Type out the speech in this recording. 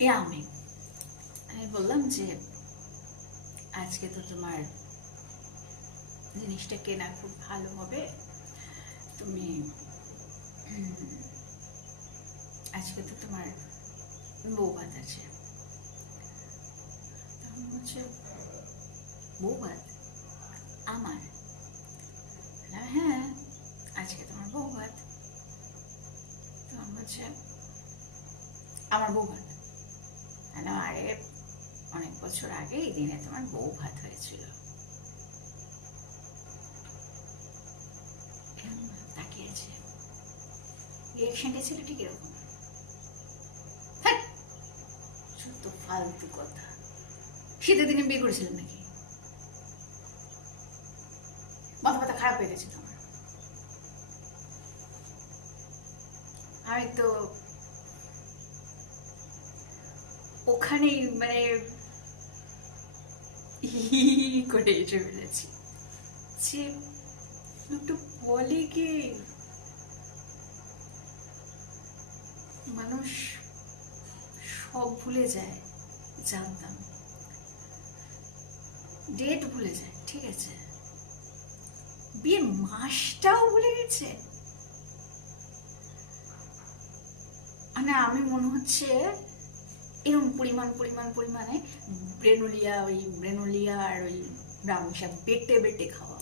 আমি আমি বললাম যে আজকে তো তোমার জিনিসটা কেনা খুব ভালো হবে, তুমি আজকে তো তোমার বউ ভাত আছে। তখন বলছে বউ ভাত আমার? হ্যাঁ, আজকে তোমার বউ ভাত। তখন বলছে আমার বউ ভাত? আরে অনেক বছর আগে এই দিনে তোমার বউ ভাত হয়েছিল। তাকিয়েছে, রিয়েকশনটা ছিল ঠিক এরকম, শুধু ফালতু কথা। শীতের দিনে বিয়ে করেছিলেন নাকি? মাথা ব্যথা খারাপ হয়ে গেছে তোমার? আমি তো ওখানেই মানে করে এসে ফেলেছি যে একটু বলে কি মানুষ সব ভুলে যায়, জানতাম, ডেট ভুলে যায়, ঠিক আছে, বিয়ের মাসটাও ভুলে গেছে। মানে আমি মনে হচ্ছে এরকম পরিমাণে ব্রেনোলিয়া আর ওই ব্রাহ্মী শাক বেটে বেটে খাওয়া।